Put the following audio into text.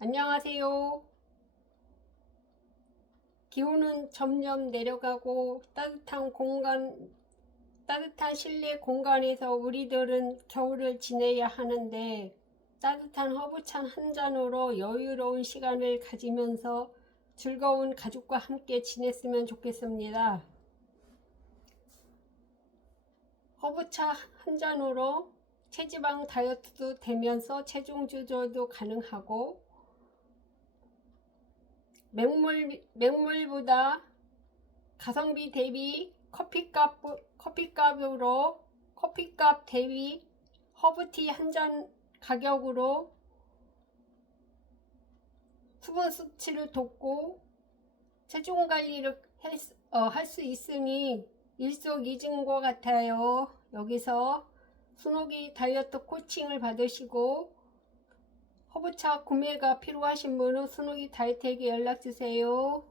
안녕하세요. 기온은 점점 내려가고 따뜻한 공간, 따뜻한 실내 공간에서 우리들은 겨울을 지내야 하는데 따뜻한 허브찬 한 잔으로 여유로운 시간을 가지면서 즐거운 가족과 함께 지냈으면 좋겠습니다. 허브차 한 잔으로 체지방 다이어트도 되면서 체중 조절도 가능하고 맹물, 맹물보다 가성비 대비 커피값, 커피값으로 커피값 대비 허브티 한 잔 가격으로 수분 수치를 돕고 체중 관리를 할수 있으니 일석이조인 것 같아요. 여기서 순옥이 다이어트 코칭을 받으시고 허브차 구매가 필요하신 분은 순옥이 다이어트에게 연락 주세요.